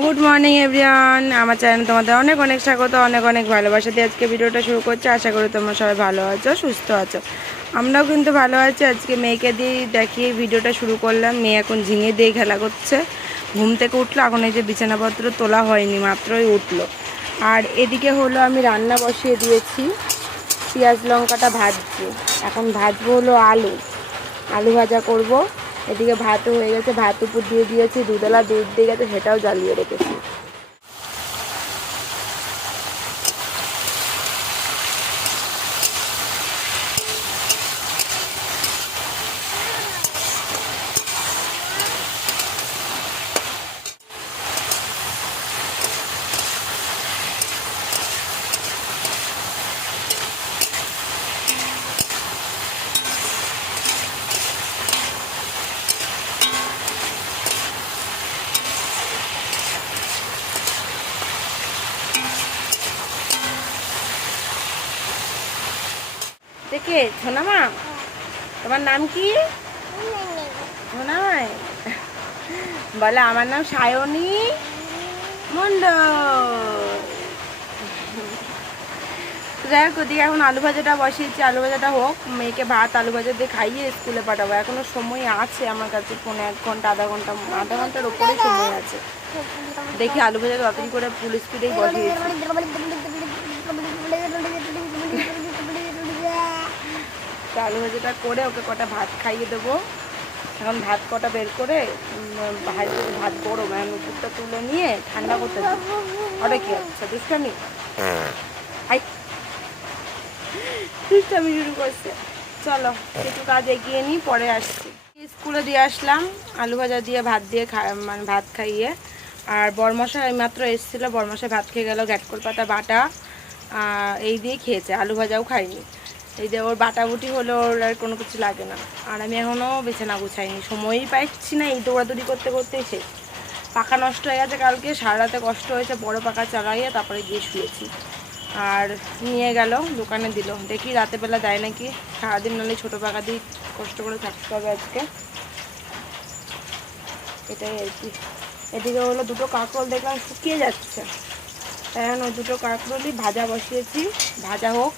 Good morning everyone, আমার channel তোমাদের অনেক অনেক স্বাগত, অনেক অনেক ভালোবাসা দিয়ে আজকে ভিডিওটা শুরু করছি। আশা করি তোমরা সবাই ভালো আছো, সুস্থ আছো। আমরাও কিন্তু ভালো আছি। আজকে মেয়েকে দিয়ে দেখিয়ে ভিডিওটা শুরু করলাম। মেয়ে এখন ঝিঙে দিয়ে খেলা করছে। ঘুম থেকে উঠলো, এখন এই যে বিছানাপত্র তোলা হয়নি, মাত্রই উঠলো। আর এদিকে হলো আমি রান্না বসিয়ে দিয়েছি, পেঁয়াজ লঙ্কাটা ভাজছি। এখন ভাজবো হলো আলু আলু ভাজা করব। এদিকে ভাতও হয়ে গেছে, ভাত উপর দিয়ে দিয়েছি, দুধওয়ালা দুধ দিয়ে গেছে, সেটাও জ্বালিয়ে রেখেছি। দেখে সোনামা, তোমার নাম কি? সোনামাই বলে আমার নাম সায়নী মন্ডল। যাই হোক, ওদিকে এখন আলু ভাজাটা বসিয়েছি, আলু ভাজাটা হোক। মেয়েকে ভাত আলু ভাজা দিয়ে খাইয়ে স্কুলে পাঠাবো। এখনো সময় আছে আমার কাছে, 1 ঘন্টা আধা ঘন্টার ওপরে সময় আছে। দেখি আলু ভাজা তাড়াতাড়ি করে ফুল স্পিডেই বসিয়েছি। আলু ভাজাটা করে ওকে কটা ভাত খাইয়ে দেবো। এখন ভাত কটা বের করে ভাত গরম, এখন উপরটা তুলে নিয়ে ঠান্ডা করতে দেবো। ওটা কি আচ্ছা দুষ্টামি, দুষ্টামি শুরু করছে। চলো একটু কাজ এগিয়ে নিই, পরে আসছি। স্কুলে দিয়ে আসলাম, আলু ভাজা দিয়ে ভাত দিয়ে মানে ভাত খাইয়ে। আর বরমশাই এইমাত্র এসেছিলো, বরমশাই ভাত খেয়ে গেল। গ্যাটকল পাতা বাটা এই দিয়ে খেয়েছে, আলু ভাজাও খাইনি। এই যে ওর বাটাবুটি হলো, ওর আর কোনো কিছু লাগে না। আর আমি এখনও বিছানা গুছাইনি, সময়ই পাচ্ছি না। এই দৌড়াদৌড়ি করতে করতেই শেষ। পাখা নষ্ট হয়ে গেছে কালকে, সারা রাতে কষ্ট হয়েছে, বড় পাখা চালাইয়ে তারপরে গিয়ে শুয়েছি। আর নিয়ে গেল দোকানে দিল, দেখি রাতেরবেলা দেয় নাকি। সারাদিন নাহলে ছোটো পাখা দিয়ে কষ্ট করে থাকতে হবে আজকে, এটাই আর কি। এদিকে হলো দুটো কাঁকরোল দেখলাম শুকিয়ে যাচ্ছে, তাই এখন ওই দুটো কাঁকরোলই ভাজা বসিয়েছি, ভাজা হোক।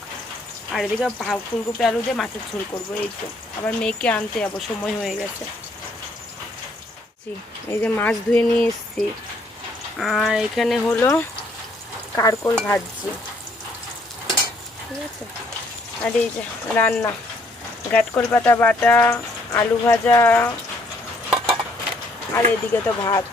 আর এদিকে ফুলকপি আলু দিয়ে মাছের ঝোল করবো। এই তো আবার মেয়েকে আনতে যাবো, সময় হয়ে গেছে। এই যে মাছ ধুয়ে নিয়ে এসেছি, আর এখানে হলো কারকোল ভাজছি, ঠিক আছে। আর এই যে রান্না, গ্যাটকল পাতা বাটা, আলু ভাজা, আর এদিকে তো ভাত।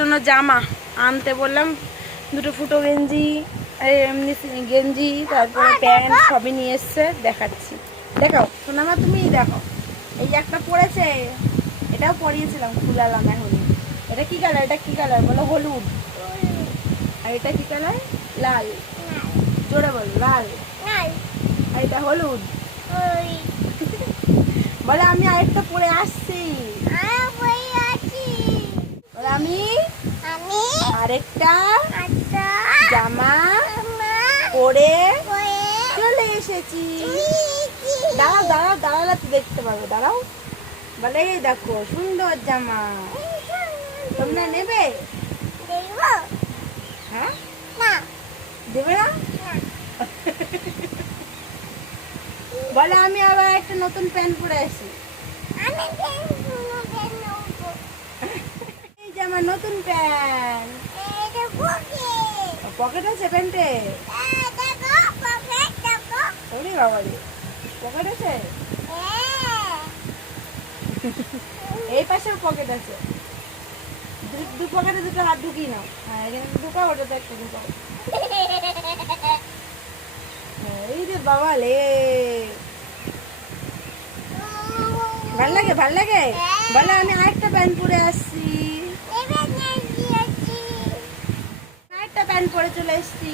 জন্য জামা আনতে বললাম, দুটো ফুটো গেঞ্জি আর এমনি গেঞ্জি, তারপরে প্যান্ট সবই নিয়ে এসছে। দেখাচ্ছি, দেখাও সোনামা, তুমিই দেখো। এই যে একটা পরেছে, এটাও পরিয়েছিলাম, খুলালাম এখনই। এটা কি কালার? এটা কি কালার বলো? হলুদ। আর এটা কি কালার? লাল। জোরে বলো, লাল। আর এটা হলুদ। বলে আমি আরেকটা পরে আসছি। বলে আমি আরেকটা জামা পরে চলে এসেছি। দাঁড়াও দাঁড়াও দাঁড়ালে তো দেখতে পাবো, দাঁড়াও। বলে এই দেখো সুন্দর জামা, তোমরা নেবে? হ্যাঁ, দেবে না? বলে আমি আবার একটা নতুন প্যান্ট পরে আসি। এই যে আমার নতুন প্যান্ট। পকেট আছে প্যান্টে? ওরে বাবা রে, পকেট আছে? এই পাশেও পকেট আছে। দু পকেটে দুটো হাত ঢুকিয়ে নাও। হ্যাঁ, এখানে ঢুকাও, ওটাতে একটা ঢুকাও। এই রে বাবা লে, ভাল লাগে ভাল লাগে। বলে আমি আরেকটা প্যান্ট পরে আসছি, আরেকটা প্যান্ট পরে চলে এসছি।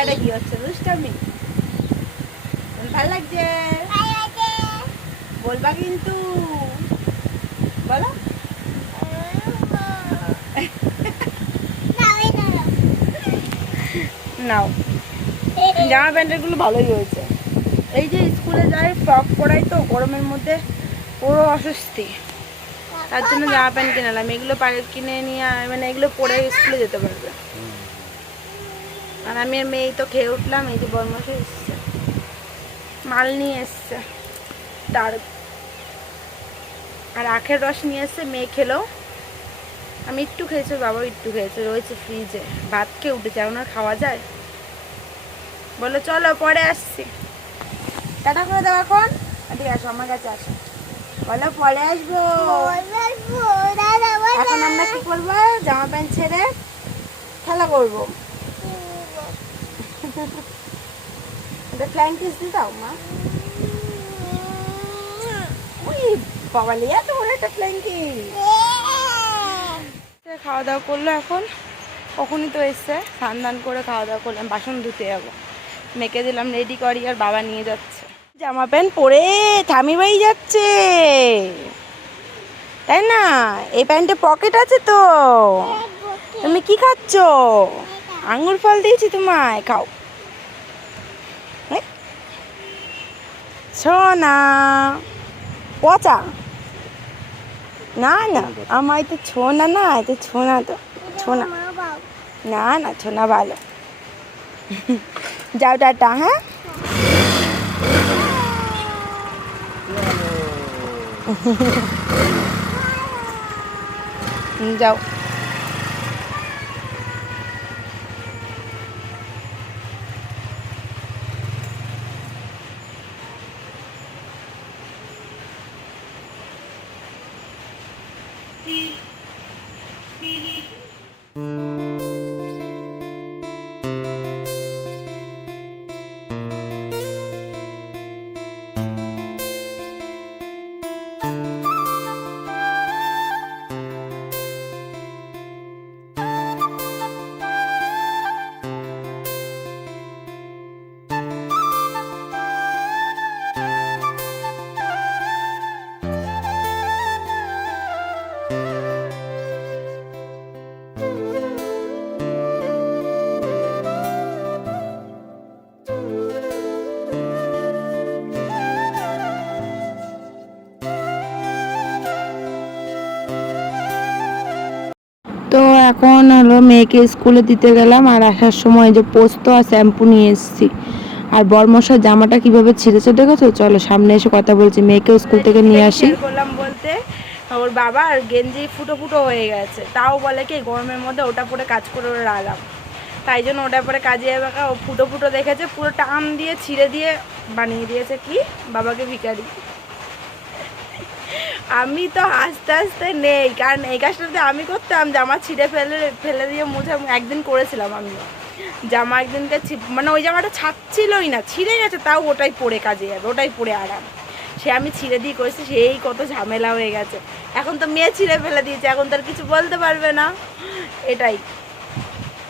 এটা কি হচ্ছে, দুষ্টামি? ভাল লাগছে বলবা কিন্তু, বলো। নাও, জামা প্যান্টের গুলো ভালোই হয়েছে। এই যে স্কুলে যাই, ফ্রক পরাই তো গরমের মধ্যে পুরো অস্বস্তি, তার জন্য জামা প্যান্ট কিনালাম। এগুলো কিনে নিয়ে মানে এগুলো পরে স্কুলে যেতে পারবে। আর আমি আর মেয়ে তো খেয়ে উঠলাম। এই যে বরমাসে এসছে, মাল নিয়ে এসছে, আর আখের রস নিয়ে এসছে। মেয়ে খেলো, আমি একটু খেয়েছি, বাবা একটু খেয়েছে, রয়েছে ফ্রিজে। ভাত খেয়ে উঠেছে, এখন আর খাওয়া যায়? বলো চলো পরে আসছি, টাটা করে দাও এখন। ঠিক আসো, আমার কাছে আসো। বলো পরে আসবো। এখন আমরা কি করবো? জামা প্যান্ট ছেড়ে খেলা করবো। এটা ফ্লাইং কিস দিয়ে দাও মা। ওই বাবা লিয়া, তো বলে একটা ফ্লাইং কিস। খাওয়া দাওয়া করলো, এখন কখনই তো এসছে, স্নান দান করে খাওয়া দাওয়া করলাম, বাসন ধুতে যাবো। মেখে দিলাম রেডি করি, আর বাবা নিয়ে যাচ্ছে। জামা প্যান্ট পরে ঠামি বাড়ি যাচ্ছে, তাই না? এই প্যান্টে পকেট আছে তো। তুমি কি খাচ্ছ? আঙ্গুর ফল দিয়েছি তোমায়, খাও। সোনা পচা না, না আমার তো ছোনা না, এটা ছোনা তো, ছোনা না, না ছোনা ভালো। যাও টাটা। হ্যাঁ, যাও। তো এখন হলো মেয়েকে স্কুলে দিতে গেলাম, আর আসার সময় যে পোস্ত আর শ্যাম্পু নিয়ে এসেছি। আর বরমশার জামাটা কিভাবে ছিঁড়েছে দেখেছো? চলো সামনে এসে কথা বলছি, মেয়েকেও স্কুল থেকে নিয়ে আসি। বললাম বলতে ওর বাবার গেঞ্জি ফুটো ফুটো হয়ে গেছে, তাও বলে কি গরমের মধ্যে ওটা পরে কাজ করে ওর আরাম, তাই জন্য ওটা পরে কাজে যাবে। ও ফুটো ফুটো দেখেছে, পুরো টান দিয়ে ছিঁড়ে দিয়ে বানিয়ে দিয়েছে কি বাবাকে ভিখারি। আমি তো আস্তে আস্তে নেই, কারণ এই কাজটাতে আমি করতাম, জামা ছিঁড়ে ফেলে ফেলে দিয়ে মুছে একদিন করেছিলাম আমি জামা, একদিনকে মানে ওই জামাটা ছাড়ছিলই না, ছিঁড়ে গেছে, তাও ওটাই পরে কাজে যাবে, ওটাই পরে আরাম, সে আমি ছিঁড়ে দিয়ে করেছি, সেই কত ঝামেলা হয়ে গেছে। এখন তো মেয়ে ছিঁড়ে ফেলে দিয়েছে, এখন তো আর কিছু বলতে পারবে না, এটাই।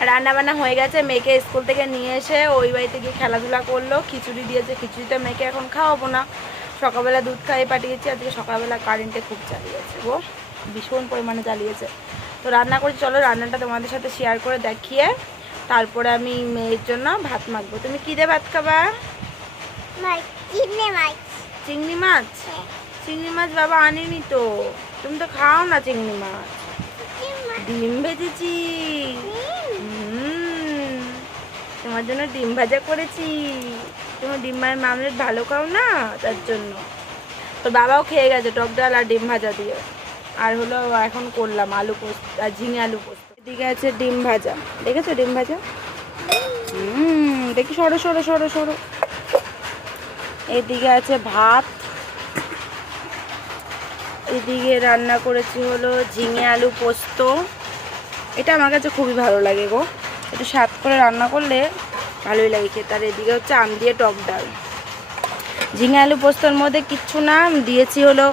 রান্না বান্না হয়ে গেছে, মেয়েকে স্কুল থেকে নিয়ে এসে ওই বাড়িতে গিয়ে খেলাধুলা করলো, খিচুড়ি দিয়েছে, খিচুড়িটা মেয়েকে এখন খাওয়াবো না, সকালবেলা দুধ খাইয়ে পাঠিয়েছি। আজকে সকালবেলা কারেন্টে খুব চালিয়েছে গো, ভীষণ পরিমাণে চালিয়েছে। তো রান্না করছি, চলো রান্নাটা তোমাদের সাথে শেয়ার করে দেখিয়ে তারপরে আমি মেয়ের জন্য ভাত মাখবো। তুমি কী দিয়ে ভাত খাবা? চিংড়ি মাছ। চিংড়ি মাছ বাবা আনিনি তো, তুমি তো খাও না চিংড়ি মাছ। ডিম ভেজেছি, তোমার জন্য ডিম ভাজা করেছি, তুমি ডিম মায়ের মামলেট ভালো খাও না, তার জন্য। তো বাবাও খেয়ে গেছে টক ডাল আর ডিম ভাজা দিয়ে। আর হলো এখন করলাম আলু পোস্ত আর ঝিঙে আলু পোস্ত। এদিকে আছে ডিম ভাজা, দেখেছো ডিম ভাজা? দেখি, সরো সরো সরো সরো। এদিকে আছে ভাত, এদিকে রান্না করেছি হলো ঝিঙে আলু পোস্ত। এটা আমার কাছে খুবই ভালো লাগে গো, একটু স্বাদ করে রান্না করলে ভালোই লাগে খেতে। আর এদিকে হচ্ছে আম দিয়ে টক ডাল। ঝিঙে আলু পোস্তর মধ্যে কিচ্ছু না দিয়েছি হলো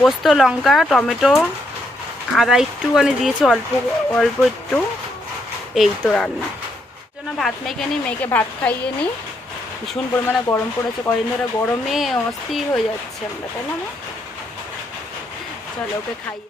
পোস্ত, লঙ্কা, টমেটো, আদা একটুখানি দিয়েছি, অল্প অল্প একটু, এই তো রান্না। জন্য ভাত মেখে নিই, মেয়েকে ভাত খাইয়ে নিই। ভীষণ পরিমাণে গরম পড়েছে, কদিন ধরে গরমে অস্থির হয়ে যাচ্ছে আমরা, তাই না? চলো ওকে খাইয়ে।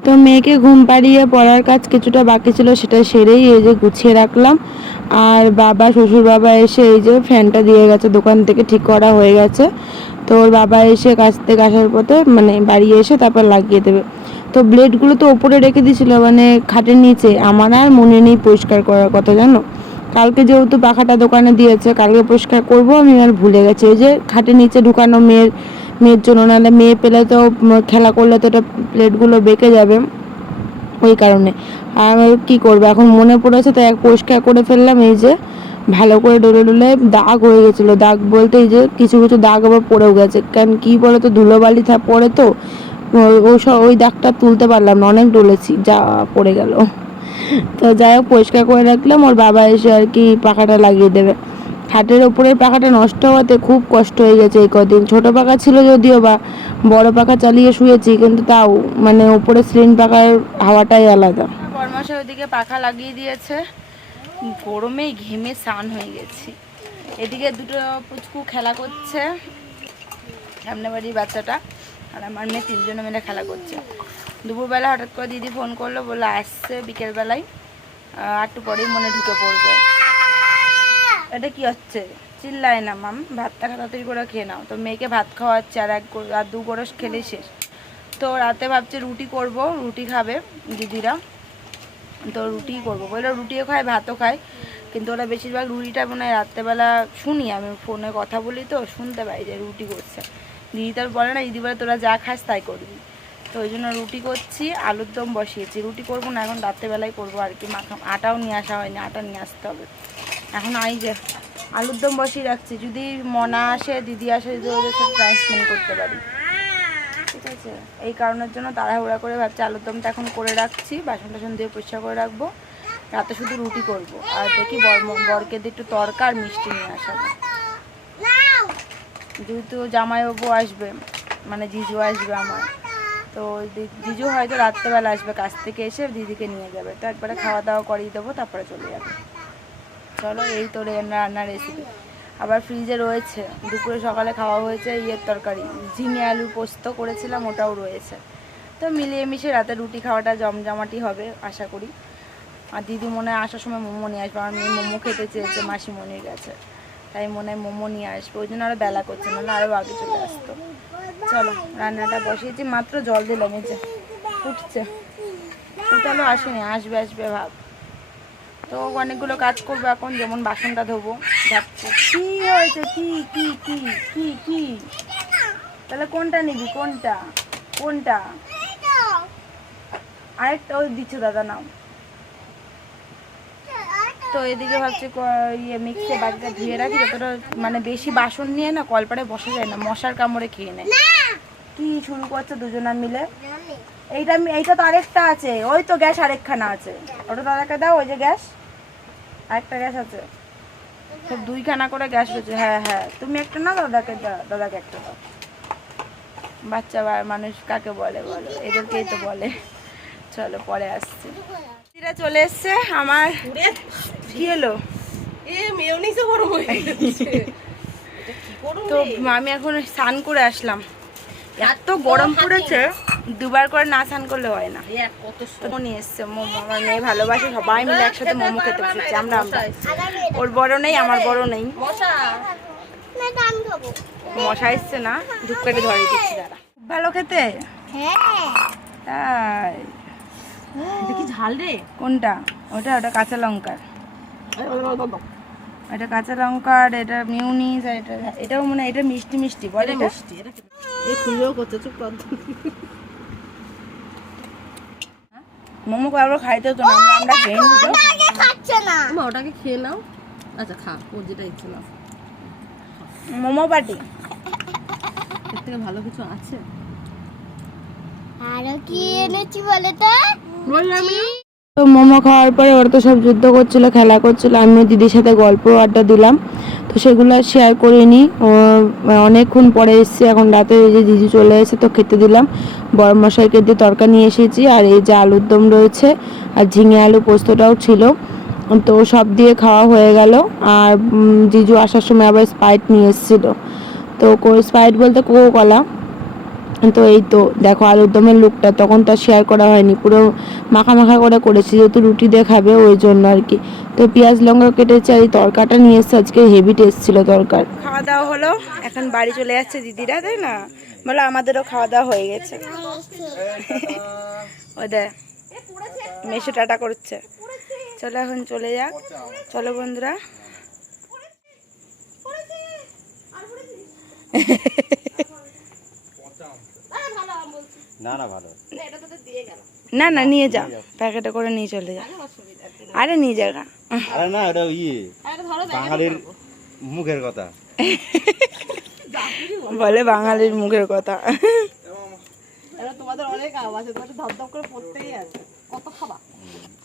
তো মেয়েকে ঘুম পাড়িয়ে পড়ার কাজ কিছুটা বাকি ছিল, সেটা সেরেই এই যে গুছিয়ে রাখলাম। আর বাবা, শ্বশুর বাবা এসে এই যে ফ্যানটা দিয়ে গেছে, দোকান থেকে ঠিক করা হয়ে গেছে। তো ওর বাবা এসে কাছ থেকে আসার পথে মানে বাড়ি এসে তারপর লাগিয়ে দেবে। তো ব্লেডগুলো তো ওপরে রেখে দিয়েছিল, মানে খাটের নিচে, আমার আর মনে নেই পরিষ্কার করার কথা, জানো। কালকে যেহেতু পাখাটা দোকানে দিয়েছে, কালকে পরিষ্কার করবো, আমি আর ভুলে গেছি। ওই যে খাটের নিচে ঢুকানো মেয়ের জন্য, নাহলে মেয়ে পেলে তো খেলা করলে তো ওটা প্লেটগুলো বেঁকে যাবে, ওই কারণে। আর কী করবো, এখন মনে পড়েছে তাই পরিষ্কার করে ফেললাম। এই যে ভালো করে ডলে ডলে দাগ হয়ে গেছিলো, দাগ বলতে এই যে কিছু কিছু দাগ আবার পড়েও গেছে, কারণ কী বলো তো, ধুলোবালি পড়ে তো, ওই দাগটা তুলতে পারলাম না, অনেক ডলেছি, যা পড়ে গেল। তো যাই হোক, পরিষ্কার করে রাখলাম, ওর বাবা এসে আর কি পাখাটা লাগিয়ে দেবে। খাটের ওপরের পাখাটা নষ্ট হওয়াতে খুব কষ্ট হয়ে গেছে এই কদিন। ছোটো পাখা ছিল যদিও বা, বড় পাখা চালিয়ে শুয়েছি, কিন্তু তাও মানে ওপরে সিলিং পাখার হাওয়াটাই আলাদা। বরমাসা ওইদিকে পাখা লাগিয়ে দিয়েছে, গরমে ঘেমে স্নান হয়ে গেছি। এদিকে দুটো পুচকু খেলা করছে, সামনে বাড়ির বাচ্চাটা আর আমার মেয়ে, তিনজনে মিলে খেলা করছে। দুপুরবেলা হঠাৎ করে দিদি ফোন করলো, বললো আসছে বিকেলবেলায়, আর একটু পরেই মনে ঢুকে পড়বে। এটা কি হচ্ছে, চিল্লায় না মাম, ভাতটা তাড়াতাড়ি করে খেয়ে নাও। তো মেয়েকে ভাত খাওয়াচ্ছে, আর দু গরস খেলেই শেষ। তো রাতে ভাবছে রুটি করব, রুটি খাবে দিদিরা, তো রুটিই করবো বললো। রুটিও খায়, ভাতও খায়, কিন্তু ওরা বেশিরভাগ রুটিটা মনে হয় রাত্রেবেলা শুনি, আমি ফোনে কথা বলি তো শুনতে পাই যে রুটি করছে। দিদি তার বলে না, দিদি বলে তোরা যা খাস তাই করবি। তো ওই জন্য রুটি করছি, আলুর দম বসিয়েছি। রুটি করবো না, এখন রাত্রেবেলায় করবো আর কি। আটাও নিয়ে আসা হয়নি, আটা নিয়ে আসতে হবে। এখন এই যে আলুর দম বসিয়ে রাখছি, যদি মনা আসে, দিদি আসে, যদি ওদের সাথে টাইম স্পেন্ড করতে পারি, ঠিক আছে। এই কারণের জন্য তাড়াহুড়া করে ভাবছি আলুর দমটা এখন করে রাখছি, বাসন টাসন দিয়ে পরিষ্কার করে রাখবো। রাতে শুধু রুটি করব, আর দেখি বরকে দিয়ে একটু তরকা আর মিষ্টি নিয়ে আসাবো। যেহেতু জামাইবাবু আসবে, মানে জিজু আসবে আমার, তো জিজু হয়তো রাত্রেবেলা আসবে, কাছ থেকে এসে দিদিকে নিয়ে যাবে, তো একবারে খাওয়া দাওয়া করিয়ে দেবো, তারপরে চলে যাবে। চলো, এই তো রান্নার রেসিপি। আবার ফ্রিজে রয়েছে, দুপুরে সকালে খাওয়া হয়েছে ইয়ের তরকারি, ঝিঙে আলু পোস্ত করেছিলাম, ওটাও রয়েছে। তো মিলিয়ে মিশিয়ে রাতে রুটি খাওয়াটা জমজমাটি হবে আশা করি। আর দিদি মনে হয় আসার সময় মোমো নিয়ে আসবে, আমার মেয়ে মোমো খেতে চেয়েছে মাসিমণির কাছে। তাই মনে হয় মোমো নিয়ে আসবো, ওই জন্য আরও বেলা করছে, নাহলে আরও আগে চলে আসতো। চলো রান্নাটা বসিয়েছি, মাত্র জল দিলাম, এই যে ফুটছে, ফুটালো আসেনি, আসবে আসবে ভাব। তো অনেকগুলো কাজ করবো এখন, যেমন বাসনটা ধোবো, যাচ্ছে। কি হয়েছে, কি কি কি কি কি তাহলে কোনটা নিবি, কোনটা কোনটা? আরেকটা ওই দিচ্ছ দাদা, নাও। তো এদিকে ভাবছি ইয়ে মিক্সে বাটিটা ধুয়ে রাখি, যতটা মানে বেশি বাসন নিয়ে না কলপাড়ে বসা যায় না, মশার কামড়ে খেয়ে নেয়। কি শুরু করছে দুজনা মিলে? এইটা তো আরেকটা আছে, ওই তো গ্যাস আরেকখানা আছে, ওটা দাদাকে দাও, ওই যে গ্যাস আরেকটা গ্যাস আছে, সব দুইখানা করে গ্যাস রয়েছে। হ্যাঁ হ্যাঁ, তুমি একটা না, দাদাকে দাদাকে একটা দাও। বাচ্চা মানুষ কাকে বলে বলো, এদেরকেই তো বলে। চলো পরে আসছি। চলে এসছে আমার, কি হলো? তো আমি এখন স্নান করে আসলাম, এত গরম পড়েছে, দুবার করে না স্নান করলে হয় না। নিয়ে এসছে মোমো, আমার মেয়ে ভালোবাসে, সবাই মিলে একসাথে মোমো খেতে বসেছি আমরা। ওর বড় নেই, আমার বড় নেই, মশা এসছে না, ধূপকাঠি ধরে দিচ্ছি দাঁড়া। ভালো খেতে, তাই কি ঝাল রে? কোনটা? ওটা কাঁচা লঙ্কার, এটা কাঁচা লঙ্কার, এটা মিউনিস, আর এটাও মনে হয় এটা মিষ্টি মিষ্টি বলে, মিষ্টি। মোমো আবার খাইতে হতো না, আমরা খেয়ে নিতো। ওটাকে খেয়ে নাও। আচ্ছা খা, ও যেটা ইচ্ছে নাও। মোমো পার্টি, এর থেকে ভালো কিছু আছে? আরো কি এনেছি বলে তো? তো মোমো খাওয়ার পরে ওরা তো সব যুদ্ধ করছিল, খেলা করছিল, আমিও দিদির সাথে গল্প আড্ডা দিলাম, তো সেগুলো শেয়ার করিনি। অনেকক্ষণ পরে এসেছি, এখন রাতে এই যে দিদি চলে এসে, তো খেতে দিলাম। বড় মশাইকে দিয়ে তরকারি নিয়ে এসেছি, আর এই যে আলুর দম রয়েছে, আর ঝিঙে আলু পোস্তটাও ছিল, তো সব দিয়ে খাওয়া হয়ে গেল। আর জিজু আসার সময় আবার স্প্রাইট নিয়ে এসেছিলো, তো স্প্রাইট বলতে কোকো কলা। তো এই তো দেখো আলুর দমের লুকটা, তখন তো শেয়ার করা হয়নি, পুরো মাখা মাখা করে করেছি, যেহেতু রুটি দিয়ে খাবে ওই জন্য আর কি। তো পেঁয়াজ লঙ্কা কেটেছে, আর এই তরকাটা নিয়ে এসছে, আজকে হেভি টেস্ট ছিল তরকার। খাওয়া দাওয়া হলো, এখন বাড়ি চলে যাচ্ছে দিদিরা, তাই না বলো? আমাদেরও খাওয়া দাওয়া হয়ে গেছে। ওদের মেশো টাটা করছে, চলো এখন চলে যাক। চলো বন্ধুরা, না না নিয়ে যা, প্যাকেটে করে নিয়ে চলে যা। আরে নিয়ে যা, আরে না, এটা বাঙালির মুখের কথা বলে, বাঙালির মুখের কথা। তোমাদের অনেক আম আছে, তোমাদের ধপধপ করে পড়তেই আছে, কত খাবা?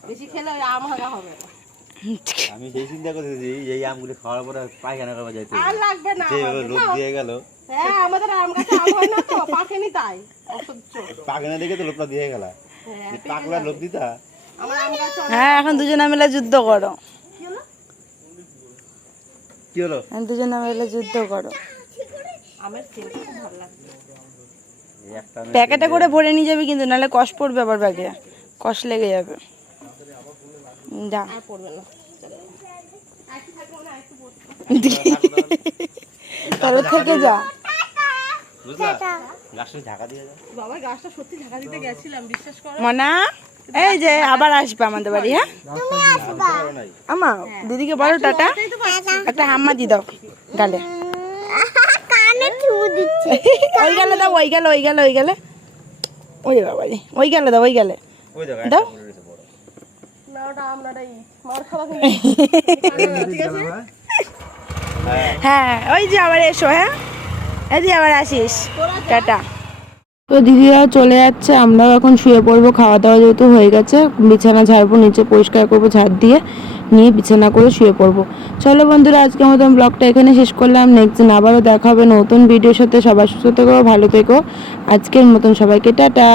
বেশি খেলে আম হাগা হবে না। আমি সেই চিন্তা করতেছি, এই আমগুলি খাওয়ার পরে পায়খানা করবা যাইতে, আর লাগবে না, যে লোক দিয়ে গেল। হ্যাঁ আমাদের আম গাছে আম হয় না তো, পাকেনি তাই অসহ্য। পায়খানা দেখে তো লোকটা দিয়ে গেল, পাকলা লোক দিতা। আমার আম গাছে হ্যাঁ, এখন দুজনে মিলে যুদ্ধ করো। কি হলো? দুজনে মিলে যুদ্ধ করো। আমের সেন্টটা খুব ভালো লাগছে। প্যাকেটে করে ভরে নিয়ে যাবে কিন্তু, নাহলে কষ পড়বে আবার, ব্যাগে কষ লেগে যাবে। যা, আর পড়বে না, তবে থেকে যা। বুঝলা, গাছটা ঢাকা দিয়ে যাও। বাবা গাছটা সত্যি ঢাকা দিতে গেছিলাম, বিশ্বাস করো। মনা, এই যে আবার আসবে আমাদের বাড়ি। হ্যাঁ আমা, দিদিকে বলো টাটা, একটা হাম্মা দি দাও গালে। কানে চুমু দিচ্ছে। ওই গেলে দাও, ওই গেলে, ওই গেলে, ওই গেলে, ওই বাবা রে, ওই গেলে দাও, ওই গেলে ওই দেখো দাও। না ওটা আমরাই মার খাওয়া ঠিক আছে। হ্যাঁ, ওই যে আবার এসো। হ্যাঁ, এই আবার আসিস, টাটা। তো দিদিরাও চলে যাচ্ছে, আমরাও এখন শুয়ে পড়বো, খাওয়া দাওয়া যেহেতু হয়ে গেছে, বিছানা ঝাড়বো, নিচে পরিষ্কার করবো ঝাড় দিয়ে, নিয়ে বিছানা করে শুয়ে পড়বো। চলো বন্ধুরা, আজকের মতন ব্লগটা এখানে শেষ করলাম। নেক্সট দিন আবারও দেখা হবে নতুন ভিডিওর সাথে। সবাই সুস্থ থেকো, ভালো থেকো। আজকের মতন সবাইকে টাটা।